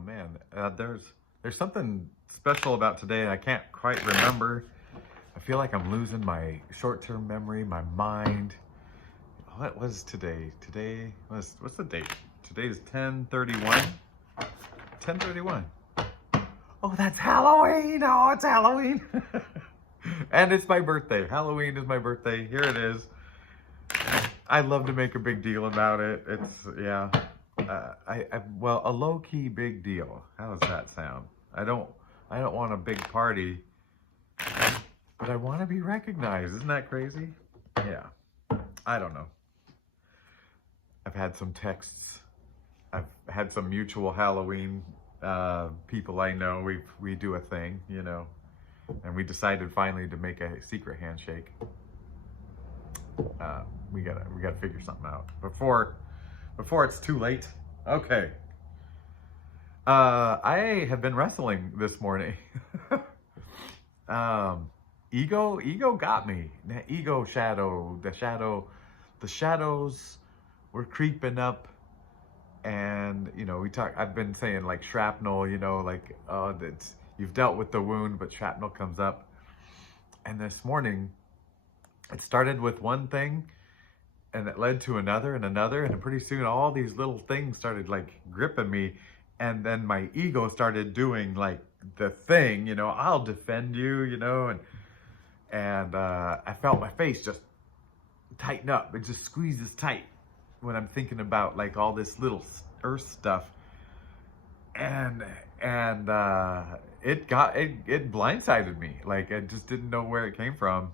Oh man, there's something special about today. I can't quite remember. I feel like I'm losing my short-term memory, my mind. What was today? Today was, what's the date? Today is 10/31. 10/31. Oh, that's Halloween. Oh, it's Halloween. And it's my birthday. Halloween is my birthday. Here it is. I love to make a big deal about it. It's, yeah. Well, a low-key big deal. How does that sound? I don't want a big party, but I want to be recognized. Isn't that crazy? Yeah. I don't know. I've had some texts. I've had some mutual Halloween people I know. We do a thing, you know, and we decided finally to make a secret handshake. We gotta figure something out before it's too late. Okay. I have been wrestling this morning. Ego got me. The ego shadow, the shadows were creeping up, and you know, I've been saying like shrapnel, you know, like that's, you've dealt with the wound, but shrapnel comes up. And this morning, it started with one thing, and it led to another and another, and pretty soon all these little things started like gripping me, and then my ego started doing like the thing, you know, I'll defend you, you know, and I felt my face just tighten up. It just squeezes tight when I'm thinking about like all this little earth stuff, and it blindsided me. Like I just didn't know where it came from.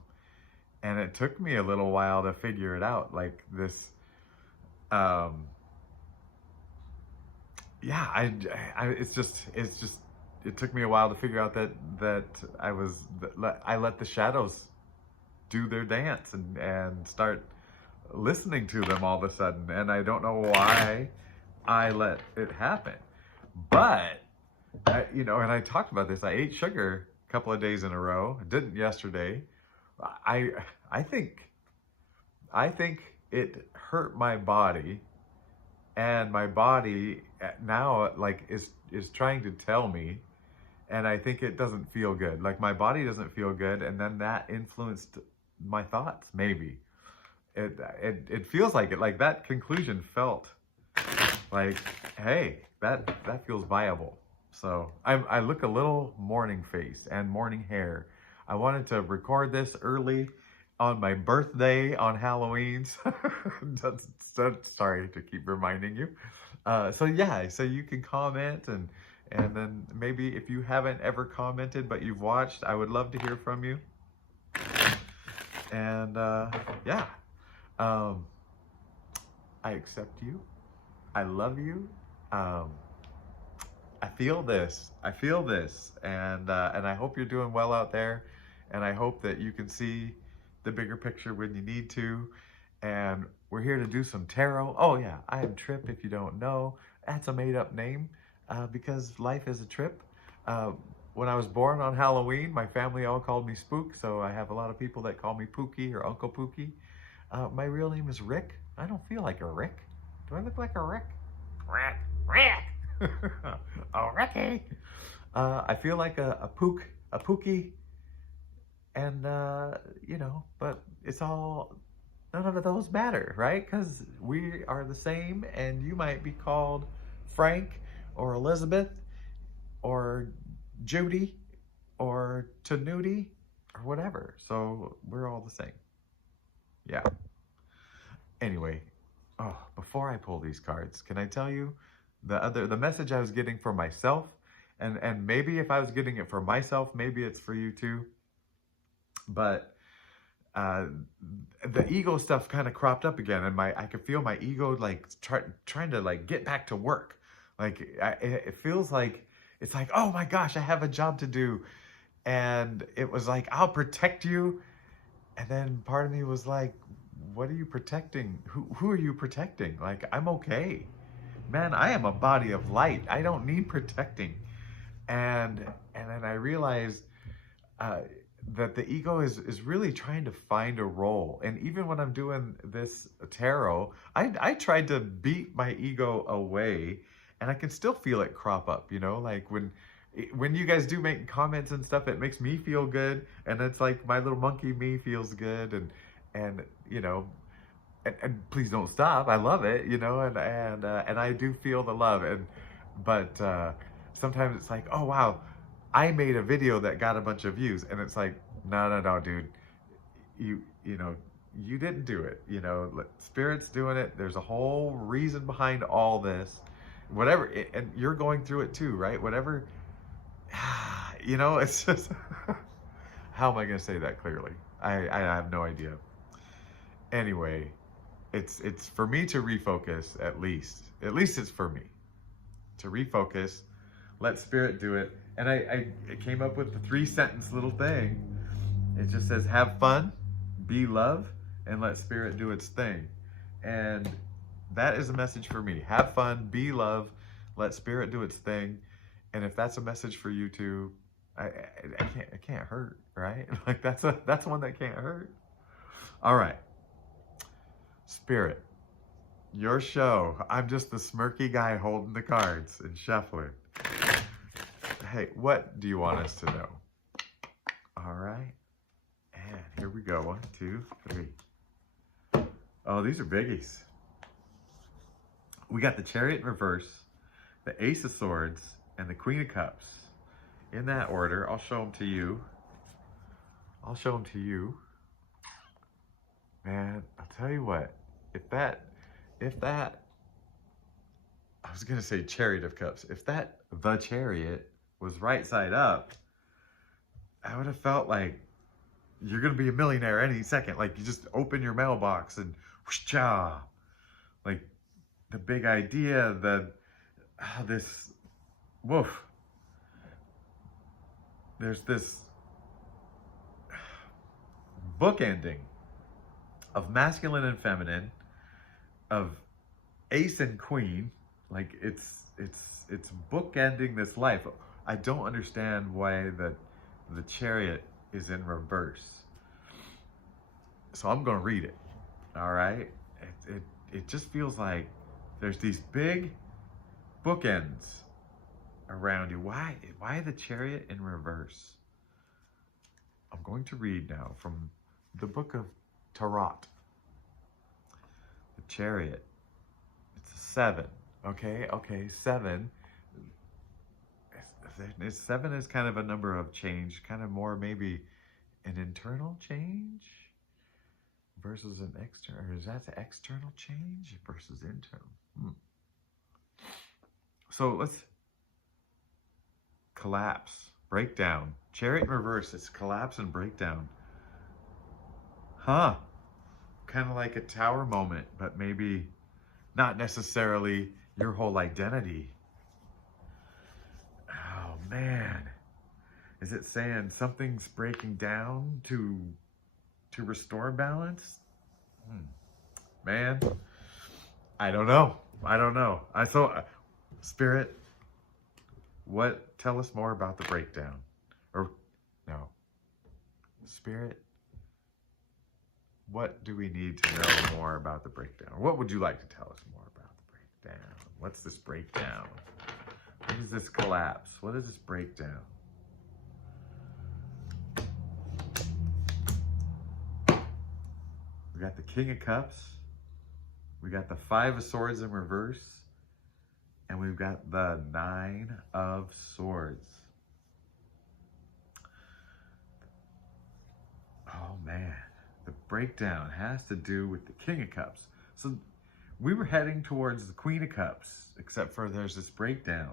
And it took me a little while to figure it out. Like this, yeah, it took me a while to figure out that I let the shadows do their dance and start listening to them all of a sudden. And I don't know why I let it happen. But, you know, and I talked about this. I ate sugar a couple of days in a row. I didn't yesterday. I think it hurt my body, and my body now like is trying to tell me, and I think it doesn't feel good. Like my body doesn't feel good, and then that influenced my thoughts. Maybe it feels like it. Like that conclusion felt like, hey, that feels viable. So I look a little morning face and morning hair. I wanted to record this early on my birthday on Halloween. Sorry to keep reminding you. So yeah, so you can comment, and then maybe if you haven't ever commented but you've watched, I would love to hear from you. And yeah, I accept you. I love you. I feel this, and I hope you're doing well out there, and I hope that you can see the bigger picture when you need to. And we're here to do some tarot. Oh yeah, I am Trip, if you don't know. That's a made-up name because life is a trip. When I was born on Halloween, my family all called me Spook, so I have a lot of people that call me Pookie or Uncle Pookie. My real name is Rick. I don't feel like a Rick. Do I look like a Rick? Rick! Oh, Ricky! I feel like a Pookie, and you know, but it's all, none of those matter, right? Because we are the same, and you might be called Frank or Elizabeth or Judy or Tanuti or whatever. So we're all the same. Yeah. Anyway, oh, before I pull these cards, can I tell you the message I was getting for myself, and maybe if I was getting it for myself, maybe it's for you too. But the ego stuff kind of cropped up again, and I could feel my ego like trying to like get back to work. Like it feels like it's like, oh my gosh, I have a job to do, and it was like, I'll protect you, and then part of me was like, what are you protecting? Who are you protecting? Like, I'm okay, man. I am a body of light. I don't need protecting. And then I realized that the ego is really trying to find a role. And even when I'm doing this tarot, I tried to beat my ego away and I can still feel it crop up, you know, like when you guys do make comments and stuff, it makes me feel good, and it's like my little monkey me feels good, and you know, and please don't stop. I love it, you know, and I do feel the love, but sometimes it's like, oh wow, I made a video that got a bunch of views, and it's like, no, dude, you know, you didn't do it, you know, Spirit's doing it. There's a whole reason behind all this, whatever, and you're going through it too, right? Whatever, you know, it's just, how am I going to say that clearly? I have no idea. Anyway, it's for me to refocus, at least it's for me to refocus, let Spirit do it. And I came up with the 3-sentence little thing. It just says, have fun, be love, and let Spirit do its thing. And that is a message for me. Have fun, be love, let Spirit do its thing. And if that's a message for you too, it can't hurt, right? Like that's one that can't hurt. All right. Spirit, your show. I'm just the smirky guy holding the cards and shuffling. Hey, what do you want us to know? All right. And here we go. 1, 2, 3. Oh, these are biggies. We got the Chariot in reverse, the Ace of Swords, and the Queen of Cups. In that order. I'll show them to you. Man, I'll tell you what, if that, I was going to say Chariot of Cups, if that, the Chariot, was right side up, I would have felt like you're going to be a millionaire any second. Like you just open your mailbox and whoosh-cha. Like the big idea, this, woof. There's this bookending of masculine and feminine, of ace and queen. Like it's bookending this life. I don't understand why the Chariot is in reverse. So I'm going to read it. All right. It just feels like there's these big bookends around you. Why the Chariot in reverse? I'm going to read now from the book of Tarot. The Chariot. It's a 7. Okay, 7. 7 is kind of a number of change, kind of more maybe an internal change versus an external, or is that the external change versus internal? So let's collapse, breakdown. Chariot in reverse, it's collapse and breakdown. Kind of like a tower moment, but maybe not necessarily your whole identity. Oh man, is it saying something's breaking down to restore balance? Man, I don't know. Spirit, tell us more about the breakdown. Or no, Spirit, what do we need to know more about the breakdown? What would you like to tell us more about the breakdown? What's this breakdown? What is this collapse? What is this breakdown? We got the King of Cups. We got the 5 of Swords in reverse. And we've got the 9 of Swords. Oh man, the breakdown has to do with the King of Cups. So we were heading towards the Queen of Cups, except for there's this breakdown.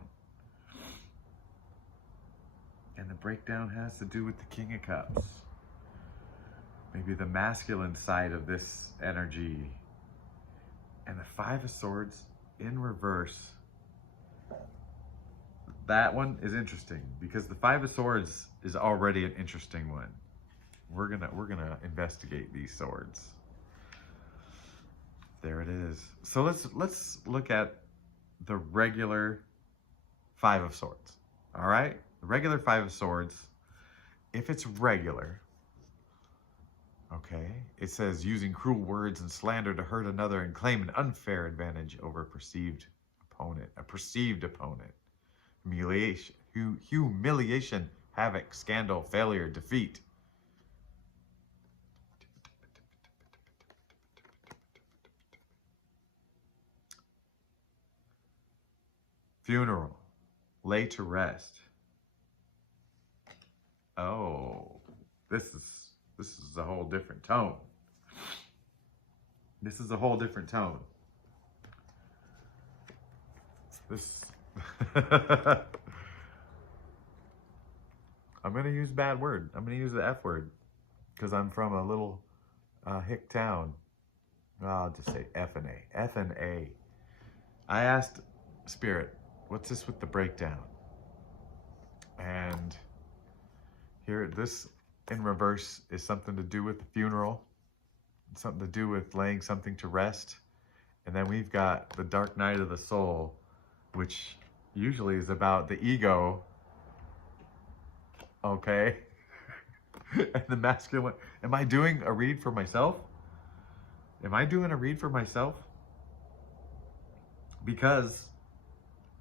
And the breakdown has to do with the King of Cups. Maybe the masculine side of this energy. And the 5 of Swords in reverse. That one is interesting because the 5 of Swords is already an interesting one. We're gonna investigate these swords. There it is. So let's look at the regular 5 of Swords. All right, the regular 5 of Swords. If it's regular, okay, it says using cruel words and slander to hurt another and claim an unfair advantage over a perceived opponent, a perceived opponent. Humiliation, havoc, scandal, failure, defeat. Funeral, lay to rest. Oh, this is a whole different tone. This is a whole different tone. This I'm going to use a bad word. I'm going to use the F word because I'm from a little hick town. I'll just say F and A. F and A. I asked Spirit, what's this with the breakdown? And here, this in reverse is something to do with the funeral, something to do with laying something to rest. And then we've got the dark night of the soul, which usually is about the ego. Okay. And the masculine. Am I doing a read for myself? Am I doing a read for myself? Because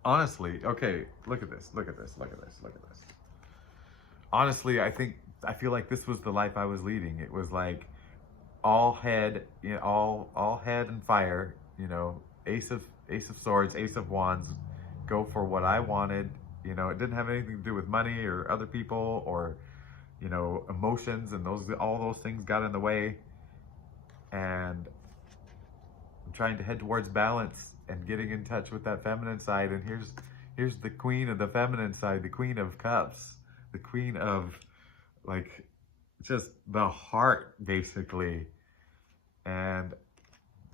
honestly, okay, look at this, look at this, look at this, look at this. Honestly, I feel like this was the life I was leading. It was like all head, you know, all head and fire, you know, ace of swords, ace of wands, go for what I wanted. You know, it didn't have anything to do with money or other people or, you know, emotions, and all those things got in the way. And I'm trying to head towards balance and getting in touch with that feminine side. And here's the queen of the feminine side, the queen of cups, the queen of, like, just the heart, basically. And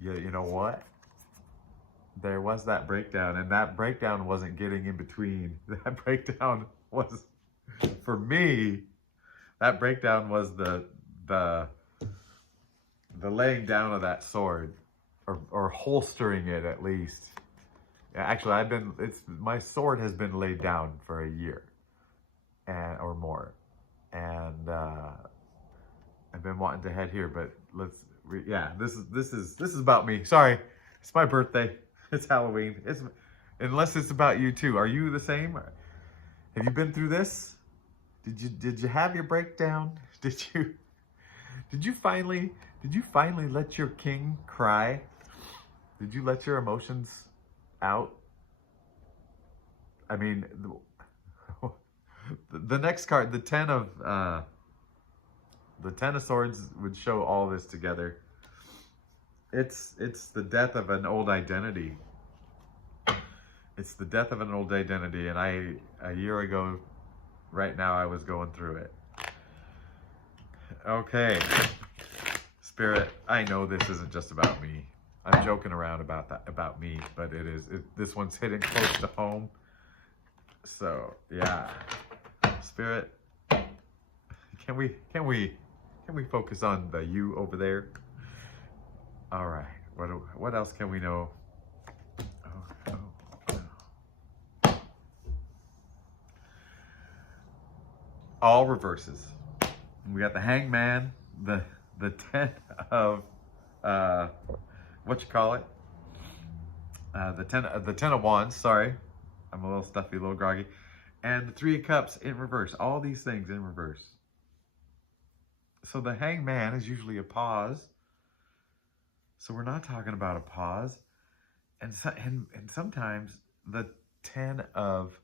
yeah, you know what? There was that breakdown, and that breakdown wasn't getting in between. That breakdown was, for me, that breakdown was the laying down of that sword, or holstering it at least. Actually, my sword has been laid down for a year, or more, and I've been wanting to head here, but this is about me. Sorry, it's my birthday. It's Halloween. Unless it's about you too. Are you the same? Have you been through this? Did you have your breakdown? Did you finally let your king cry? Did you let your emotions out? I mean, the next card, the Ten of Swords, would show all this together. It's the death of an old identity. It's the death of an old identity, and a year ago, right now, I was going through it. Okay, Spirit, I know this isn't just about me. I'm joking around about me, but this one's hitting close to home. So yeah, Spirit, can we focus on the you over there? All right, what else can we know? All reverses. We got the Hangman, the Ten of what you call it? The Ten of Wands. Sorry, I'm a little stuffy, a little groggy, and the Three of Cups in reverse. All these things in reverse. So the Hangman is usually a pause. So we're not talking about a pause, and sometimes the Ten of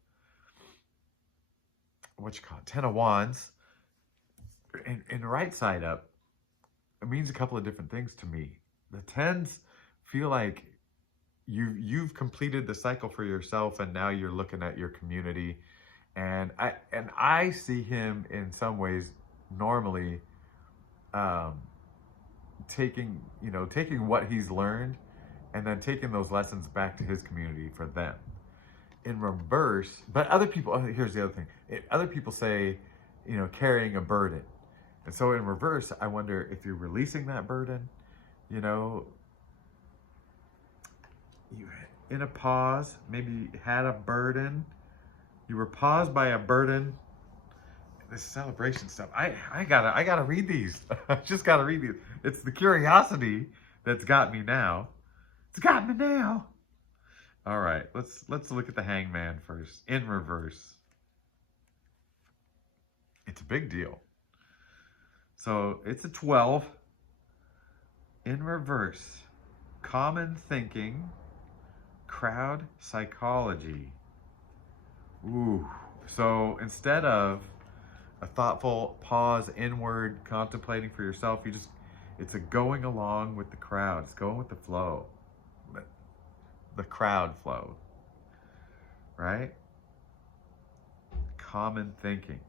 Ten of Wands, in right side up, it means a couple of different things to me. The tens feel like you've completed the cycle for yourself, and now you're looking at your community, and I see him in some ways normally taking what he's learned and then taking those lessons back to his community for them. In reverse, but other people, here's the other thing. Other people say, carrying a burden. And so in reverse, I wonder if you're releasing that burden, you in a pause, maybe you had a burden. You were paused by a burden. This celebration stuff, I gotta read these. I just gotta read these. It's the curiosity that's got me now. It's got me now. All right, let's look at the Hangman first. In reverse. It's a big deal. So it's a 12. In reverse. Common thinking. Crowd psychology. Ooh. So instead of a thoughtful pause inward, contemplating for yourself, it's a going along with the crowd. It's going with the flow. The crowd flow. Right? Common thinking.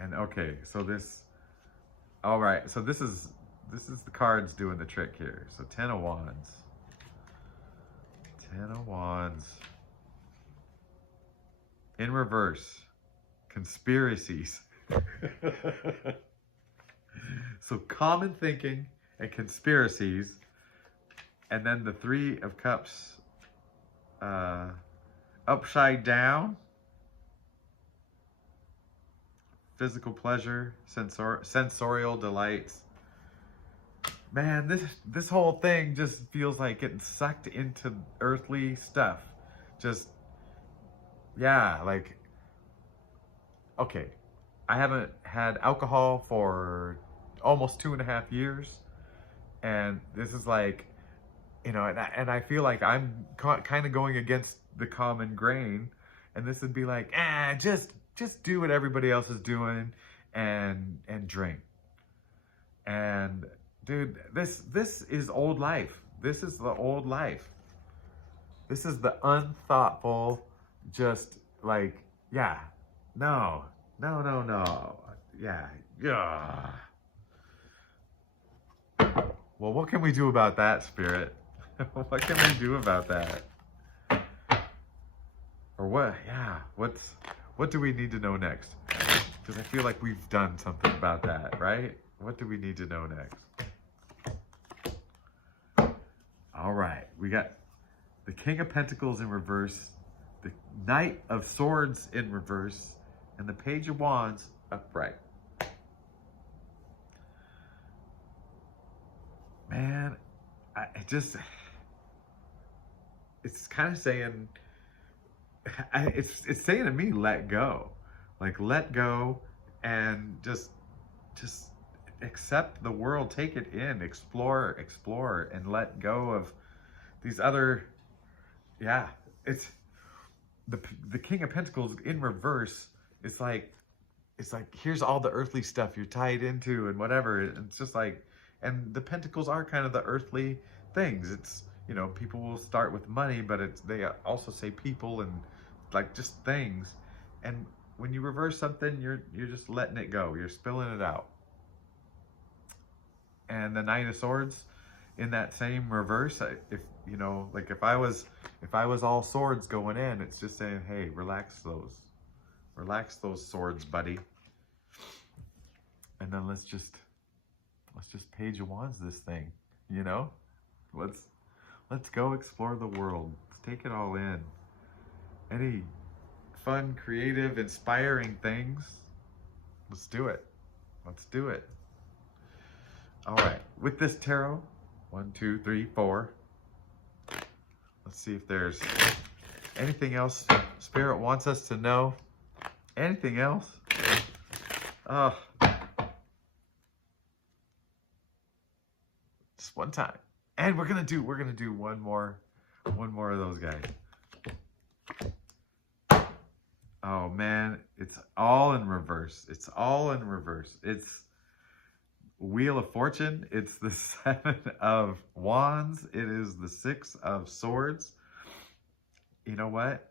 And okay, so all right, so this is the cards doing the trick here. So 10 of Wands. 10 of Wands. In reverse. Conspiracies. So common thinking and conspiracies. And then the 3 of Cups upside down. Physical pleasure, sensorial delights. Man, this whole thing just feels like getting sucked into earthly stuff. Just, yeah, like, okay, I haven't had alcohol for almost 2.5 years. And this is like, you know, and I feel like I'm kind of going against the common grain. And this would be like, just do what everybody else is doing and drink. And dude, this is old life. This is the old life. This is the unthoughtful, just like, yeah, no. Yeah. Well, what can we do about that, Spirit? What can we do about that? Or what? Yeah, what do we need to know next? Because I feel like we've done something about that, right? What do we need to know next? All right, we got the King of Pentacles in reverse, the Knight of Swords in reverse, and the Page of Wands upright. Man, it's kind of saying, it's saying to me, let go. Like, let go and just accept the world, take it in, explore, and let go of these other, yeah, it's the King of Pentacles in reverse. It's like, here's all the earthly stuff you're tied into and whatever. It's just like, and the Pentacles are kind of the earthly things. It's, you know, people will start with money, but they also say people and like just things. And when you reverse something, you're just letting it go. You're spilling it out. And the Knight of Swords in that same reverse, if you know, like if I was all swords going in, it's just saying, hey, relax those swords, buddy. And then let's just Page of Wands this thing, you know? Let's go explore the world. Let's take it all in. Any fun, creative, inspiring things, let's do it. Let's do it. All right, with this tarot, 1, 2, 3, 4. Let's see if there's anything else Spirit wants us to know. Anything else? Oh, just one time. And we're gonna do one more of those guys. Oh man, it's all in reverse. It's all in reverse. It's Wheel of Fortune. It's the 7 of Wands. It is the 6 of Swords. You know what?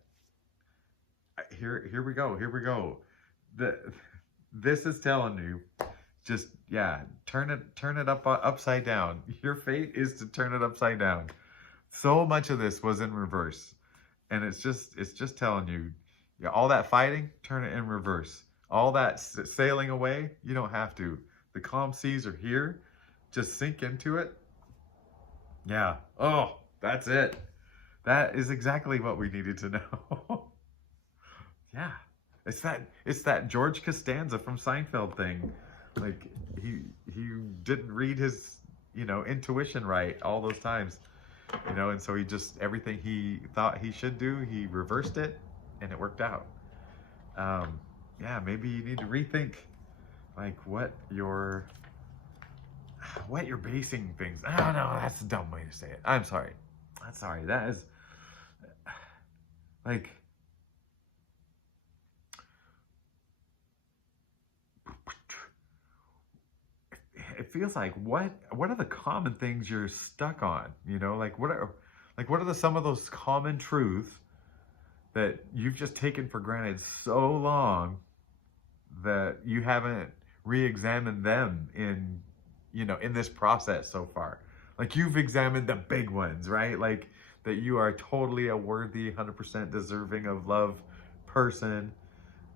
Here we go. Here we go. This is telling you, just, yeah, turn it upside down. Your fate is to turn it upside down. So much of this was in reverse, and it's just telling you, yeah, all that fighting, turn it in reverse. All that sailing away, you don't have to. The calm seas are here. Just sink into it. Yeah. Oh, that's it. That is exactly what we needed to know. Yeah. It's that George Costanza from Seinfeld thing. Like, he didn't read his, you know, intuition right all those times. you know, and so he just, everything he thought he should do, he reversed it, and it worked out. Yeah, maybe you need to rethink, like, what you're basing things. I don't know, that's a dumb way to say it. I'm sorry. That is, like, it feels like, what are the common things you're stuck on? You know, like, what are some of those common truths that you've just taken for granted so long that you haven't re-examined them in, you know, in this process so far? Like, you've examined the big ones, right? Like, that you are totally a worthy, 100% deserving of love person,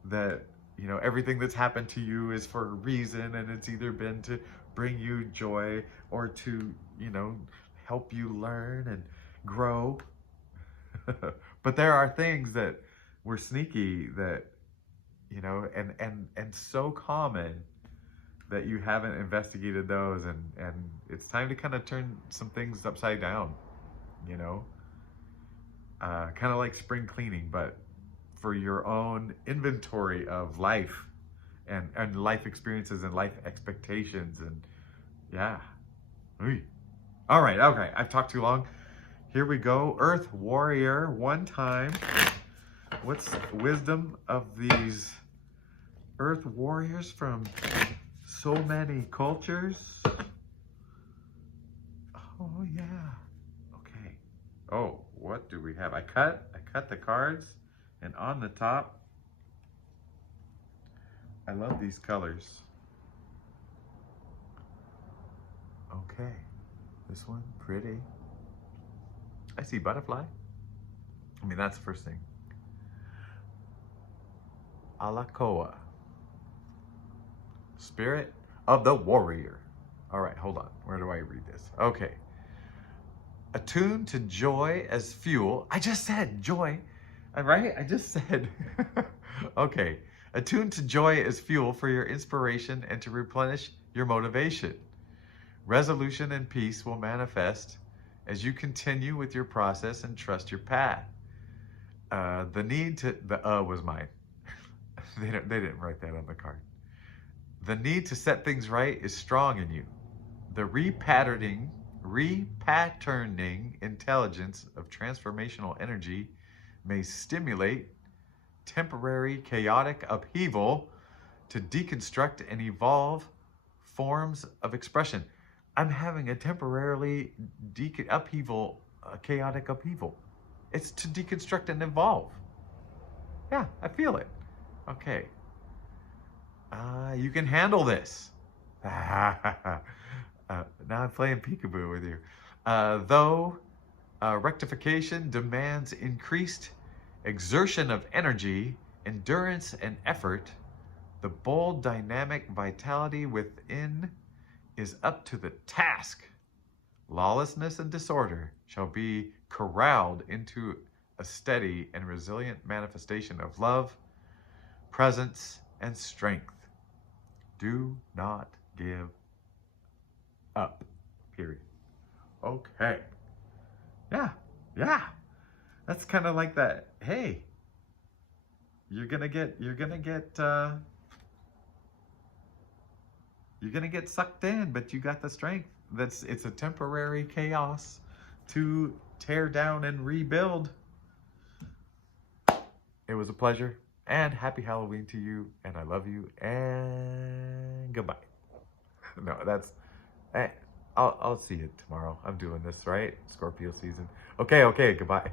that, you know, everything that's happened to you is for a reason, and it's either been to bring you joy or to, you know, help you learn and grow. But there are things that were sneaky, that, you know, and so common, that you haven't investigated those, and it's time to kind of turn some things upside down, you know, kind of like spring cleaning, but for your own inventory of life, and life experiences and life expectations. And yeah. All right, okay, I've talked too long. Here we go. Earth Warrior, one time. What's wisdom of these Earth Warriors from so many cultures? Oh yeah. Okay. Oh, what do we have? I cut the cards, and on the top, I love these colors. Okay. This one, pretty. I see butterfly. I mean, that's the first thing. Alakoa. Spirit of the warrior. All right, hold on. Where do I read this? Okay. Attuned to joy as fuel. I just said joy, right? I just said. Okay. Attuned to joy as fuel for your inspiration and to replenish your motivation. Resolution and peace will manifest as you continue with your process and trust your path. The need to, was mine. They didn't write that on the card. The need to set things right is strong in you. The repatterning intelligence of transformational energy may stimulate temporary chaotic upheaval to deconstruct and evolve forms of expression. I'm having a temporarily chaotic upheaval. It's to deconstruct and evolve. Yeah, I feel it. Okay. You can handle this. Now I'm playing peekaboo with you. Though rectification demands increased exertion of energy, endurance, and effort, the bold, dynamic vitality within is up to the task. Lawlessness and disorder shall be corralled into a steady and resilient manifestation of love, presence, and strength. Do not give up. Period. Okay. Yeah. That's kind of like that. Hey, you're gonna get sucked in, but you got the strength. It's a temporary chaos to tear down and rebuild. It was a pleasure, and happy Halloween to you, and I love you, and goodbye. No, I'll see you tomorrow. I'm doing this, right? Scorpio season. Okay, goodbye.